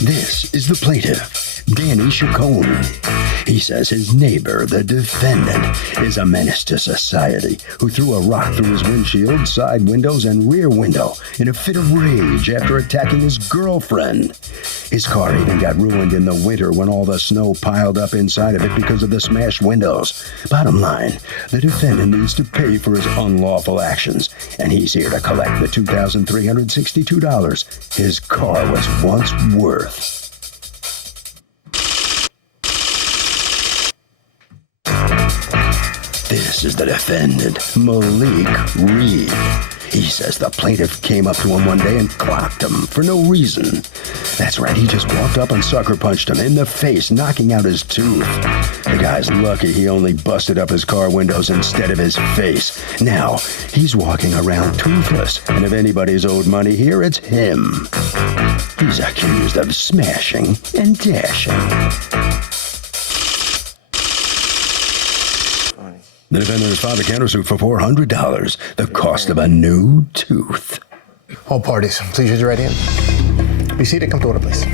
This is the plaintiff, Danny Chacon. He says his neighbor, the defendant, is a menace to society who threw a rock through his windshield, side windows, and rear window in a fit of rage after attacking his girlfriend. His car even got ruined in the winter when all the snow piled up inside of it because of the smashed windows. Bottom line, the defendant needs to pay for his unlawful actions, and he's here to collect the $2,362 his car was once worth. This is the defendant, Malik Reed. He says the plaintiff came up to him one day and clocked him for no reason. That's right, he just walked up and sucker punched him in the face, knocking out his tooth. The guy's lucky he only busted up his car windows instead of his face. Now, he's walking around toothless, and if anybody's owed money here, it's him. He's accused of smashing and dashing. The defendant has filed a countersuit for $400, the cost of a new tooth. All parties, please use your right hand. Be seated. Come to order, please.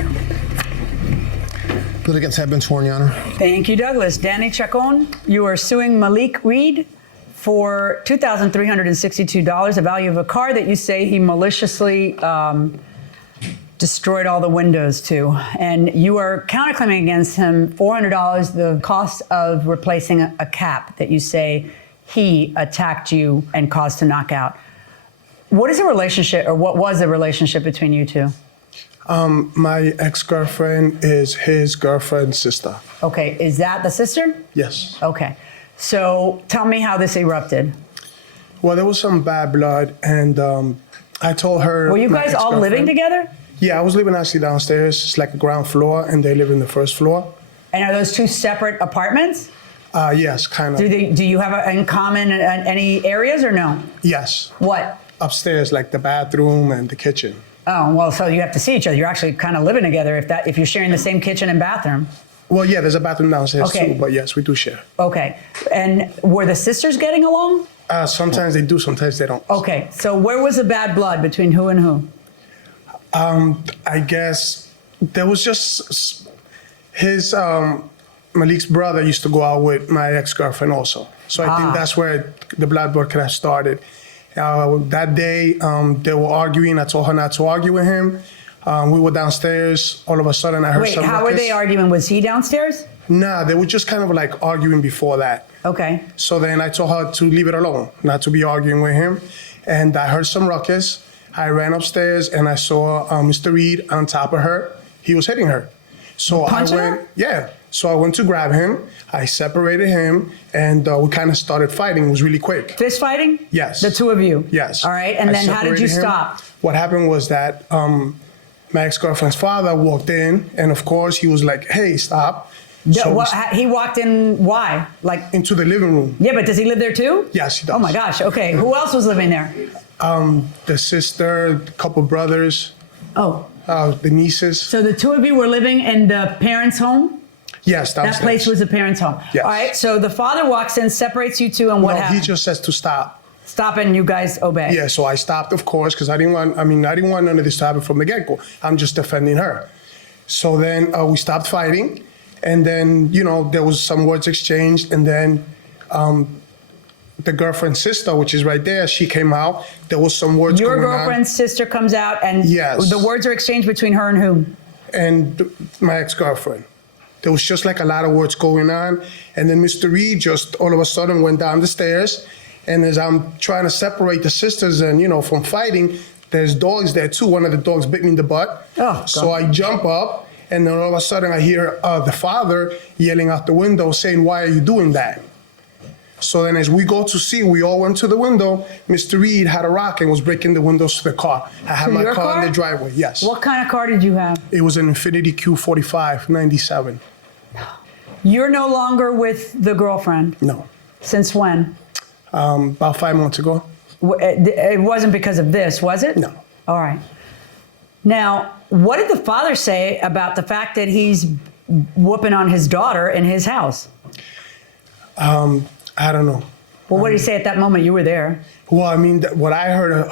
Litigants have been sworn, Your Honor. Thank you, Douglas. Danny Chacon, you are suing Malik Reed for $2,362, the value of a car that you say he maliciously destroyed all the windows to. And you are counterclaiming against him $400, the cost of replacing a cap that you say he attacked you and caused to knock out. What is the relationship, or what was the relationship between you two? My ex-girlfriend is his girlfriend's sister. Okay, is that the sister? Yes. Okay, so tell me how this erupted. Well, there was some bad blood, and I told her. Were you guys all living together? Yeah, I was living actually downstairs. It's like a ground floor, and they live in the first floor. And are those two separate apartments? Yes, kind of. Do you have in common any areas or no? Yes. What? Upstairs, like the bathroom and the kitchen. Oh, well, so you have to see each other. You're actually kind of living together if you're sharing the same kitchen and bathroom. Well, yeah, there's a bathroom downstairs Okay. too, but yes, we do share. Okay. And were the sisters getting along? Sometimes they do, sometimes they don't. Okay. So where was the bad blood between who and who? I guess there was just his, Malik's brother used to go out with my ex-girlfriend also. So I think that's where the blood could have started. That day, they were arguing. I told her not to argue with him. We were downstairs. All of a sudden, I heard Wait, some how were ruckus. they arguing? Was he downstairs? Nah, they were just kind of like arguing before that. Okay. So then I told her to leave it alone, not to be arguing with him. And I heard some ruckus. I ran upstairs and I saw Mr. Reed on top of her. He was hitting her. So Punching I went, her? yeah. So I went to grab him. I separated him, and we kind of started fighting. It was really quick. Fist fighting? Yes. The two of you? Yes. All right. And I then how did you separated him. stop? What happened was that my ex-girlfriend's father walked in, and of course he was like, "Hey, stop." So He walked in, why? Like into the living room. Yeah, but does he live there too? Yes, he does. Oh my gosh. Okay. Who else was living there? The sister, a couple brothers, Oh. the nieces. So the two of you were living in the parents' home? Yes, downstairs. That place was the parents' home. Yes. All right. So the father walks in, separates you two, and what No, happens? he just says to stop. Stop, and you guys obey. Yeah, so I stopped, of course, because I didn't want none of this to happen from the get-go. I'm just defending her. So then we stopped fighting, and then, there was some words exchanged, and then the girlfriend's sister, which is right there, she came out. There was some words Your going on. girlfriend's sister comes out, and Yes. the words are exchanged between her and whom? And my ex-girlfriend. There was just like a lot of words going on. And then Mr. Reed just all of a sudden went down the stairs. And as I'm trying to separate the sisters and, from fighting, there's dogs there too. One of the dogs bit me in the butt. Oh, God. So I jump up, and then all of a sudden I hear the father yelling out the window saying, "Why are you doing that?" So then as we go to see, we all went to the window. Mr. Reed had a rock and was breaking the windows to the car. I had my your car in car? the driveway, yes. What kind of car did you have? It was an Infiniti Q45, 97. You're no longer with the girlfriend. No. Since when? About 5 months ago. It wasn't because of this, was it? No. All right. Now, what did the father say about the fact that he's whooping on his daughter in his house? I don't know. Well, what did he say at that moment? You were there. Well, I mean, what I heard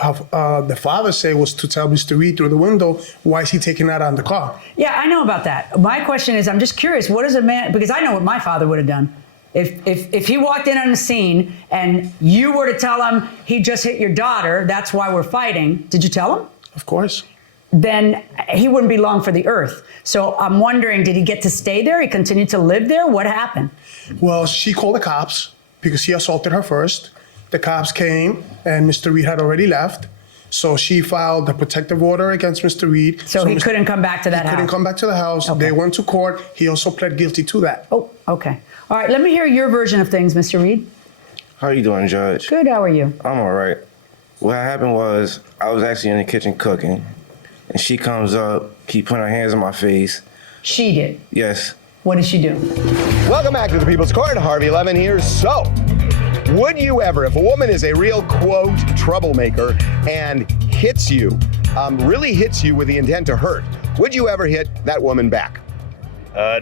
the father say was to tell Mr. Reed through the window, why is he taking that out of the car? Yeah, I know about that. My question is, I'm just curious, what is a man, because I know what my father would have done. If he walked in on the scene and you were to tell him he just hit your daughter, that's why we're fighting, did you tell him? Of course. Then he wouldn't be long for the earth. So I'm wondering, did he get to stay there? He continued to live there? What happened? Well, she called the cops because he assaulted her first. The cops came and Mr. Reed had already left. So she filed a protective order against Mr. Reed. So he couldn't come back to that house? He couldn't come back to the house. Okay. They went to court. He also pled guilty to that. Oh, okay. All right, let me hear your version of things, Mr. Reed. How you doing, Judge? Good, how are you? I'm all right. What happened was I was actually in the kitchen cooking, and she comes up, keep putting her hands on my face. She did. Yes. What did she do? Welcome back to the People's Court. Harvey Levin here. So, would you ever, if a woman is a real, quote, troublemaker and hits you, really hits you with the intent to hurt, would you ever hit that woman back?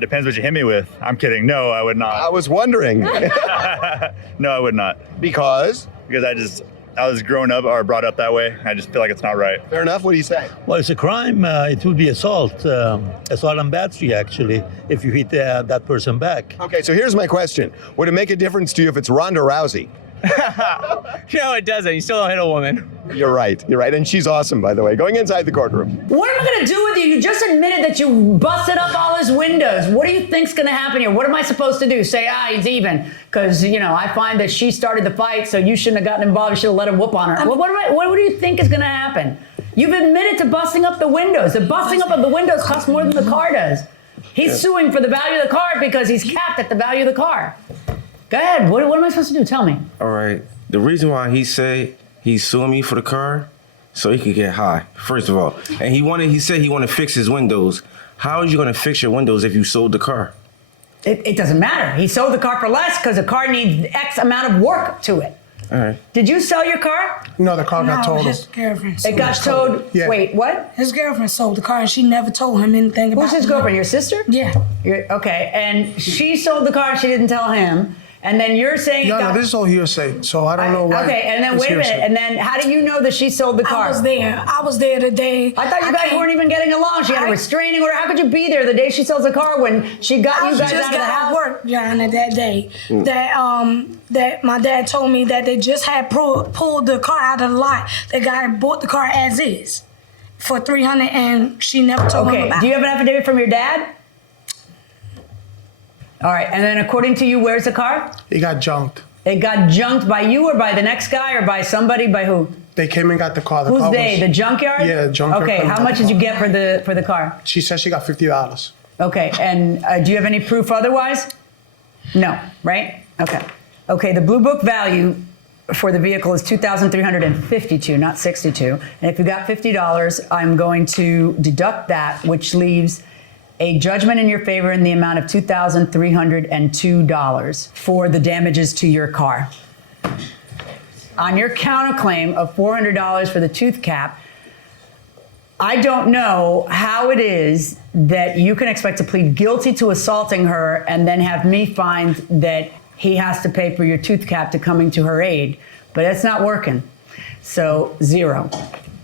Depends what you hit me with. I'm kidding. No, I would not. I was wondering. No, I would not. Because? Because I was grown up or brought up that way. I just feel like it's not right. Fair enough. What do you say? Well, it's a crime. It would be assault and battery, actually, if you hit that person back. Okay, so here's my question. Would it make a difference to you if it's Ronda Rousey? No, it doesn't. You still don't hit a woman. You're right. And she's awesome, by the way. Going inside the courtroom. What am I going to do with you? You just admitted that you busted up all his windows. What do you think's going to happen here? What am I supposed to do? Say, he's even. Because, I find that she started the fight, so you shouldn't have gotten involved. You should have let him whoop on her. What do you think is going to happen? You've admitted to busting up the windows. The busting up of the windows costs more than the car does. He's suing for the value of the car because he's capped at the value of the car. Go ahead. What am I supposed to do? Tell me. All right. The reason why he say he's suing me for the car, so he could get high, first of all. And he said he want to fix his windows. How are you going to fix your windows if you sold the car? It doesn't matter. He sold the car for less because the car needs X amount of work to it. All right. Did you sell your car? No, the car got totaled. His girlfriend It sold got towed. Yeah. Wait, what? His girlfriend sold the car and she never told him anything about it. Who's his girlfriend? Your sister? Yeah. Okay, and she sold the car. She didn't tell him. And then you're saying No, this is all hearsay, so I don't know why. Okay, and then it's wait a minute. hearsay. And then how do you know that she sold the car? I was there the day. I thought you guys weren't even getting along. She had a restraining order. How could you be there the day she sells the car when she got you guys out of the house? Work, John, that day. That my dad told me that they just had pulled the car out of the lot. The guy bought the car as is for $300, and she never told him about it. Do you have an affidavit from your dad? All right, and then according to you, where's the car? It got junked. It got junked by you or by the next guy or by somebody? By who? They came and got the car. Who's they? The junkyard? Yeah, the junkyard. Okay, how much did you get for the car? She said she got $50. Okay, and do you have any proof otherwise? No, right? Okay. Okay, the Blue Book value for the vehicle is $2,352, not $62. And if you got $50, I'm going to deduct that, which leaves a judgment in your favor in the amount of $2,302 for the damages to your car. On your counterclaim of $400 for the tooth cap, I don't know how it is that you can expect to plead guilty to assaulting her and then have me find that he has to pay for your tooth cap to coming to her aid, but it's not working. So, 0.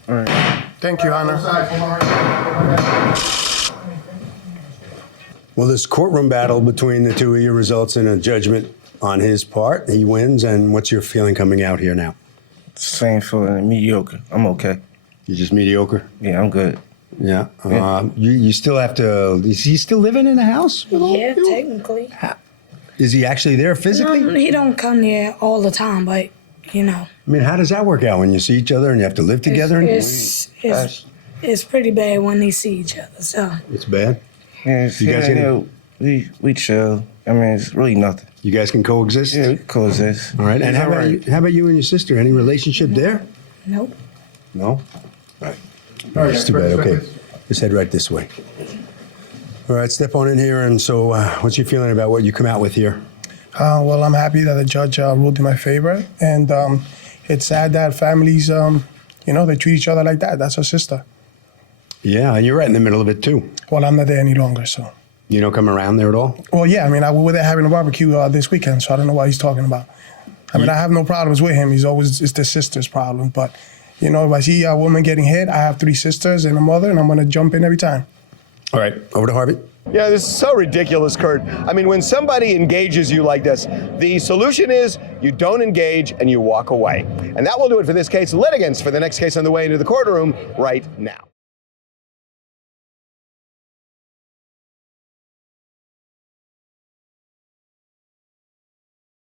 All right. Thank you, Honor. Well, this courtroom battle between the two of you results in a judgment on his part. He wins, and what's your feeling coming out here now? Same feeling, mediocre. I'm okay. You're just mediocre? Yeah, I'm good. Yeah. You still have to, is he still living in the house? Yeah, technically. Is he actually there physically? He don't come there all the time, but, I mean, how does that work out when you see each other and you have to live together? It's pretty bad when they see each other, so. It's bad? Yeah, You guys we chill. I mean, it's really nothing. You guys can coexist? Yeah, we can coexist. All right. And It's how all about, right. how about you and your sister? Any relationship there? Nope. No? All right. It's too bad. Okay. Let's head right this way. All right, step on in here. And so what's your feeling about what you come out with here? Well, I'm happy that the judge ruled in my favor. And it's sad that families, they treat each other like that. That's her sister. Yeah, and you're right in the middle of it, too. Well, I'm not there any longer, so. You don't come around there at all? Well, yeah, I mean, we were there having a barbecue this weekend, so I don't know what he's talking about. I mean, I have no problems with him. It's the sister's problem. But, you know, if I see a woman getting hit, I have 3 sisters and a mother, and I'm going to jump in every time. All right, over to Harvey. Yeah, this is so ridiculous, Kurt. I mean, when somebody engages you like this, the solution is you don't engage and you walk away. And that will do it for this case. Litigants for the next case on the way into the courtroom right now.